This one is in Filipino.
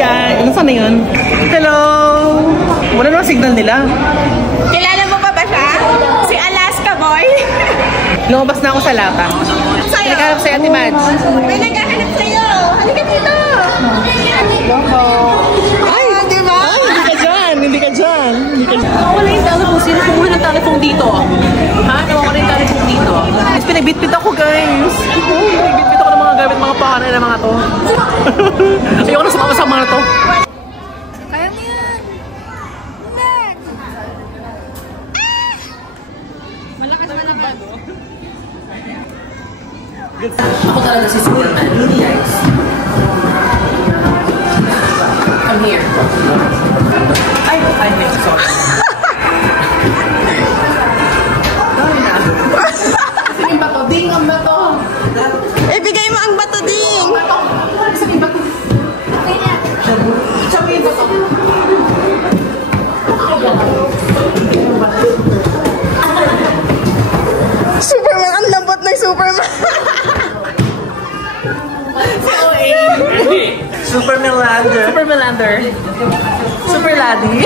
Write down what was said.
guys. Ano saan na yun? Hello! Wala naman signal nila. Kilala mo pa ba siya? Si Alaska Boy? Lumabas na ako sa lata. Sa'yo? Nagkahanap sa'yo, Ate Mads. May naghahanap sa'yo. Halika dito. Ay, di ba? Ay, hindi ka dyan. Hindi ka dyan. Nawawala yung telephone. Sino kumuha ng telephone dito? Ha? Nawawala yung telephone dito. Mas pinagbitbit ako, guys. Pinagbitbit ako ng mga gamit, mga pangalan ng mga to. Ayoko na sumama sa mga to. Kaya mo yan. Malakas na ng bago. Ako talaga si Superman. Yes. Come here. Ay, sorry. Sige ba to? Ding ang bato. Ibigay mo ang bato, Ding. Sige ba to? Sabi yung bato. Superman, ang lambot ng Superman. Super Melander. Super Melander. Super Laddie.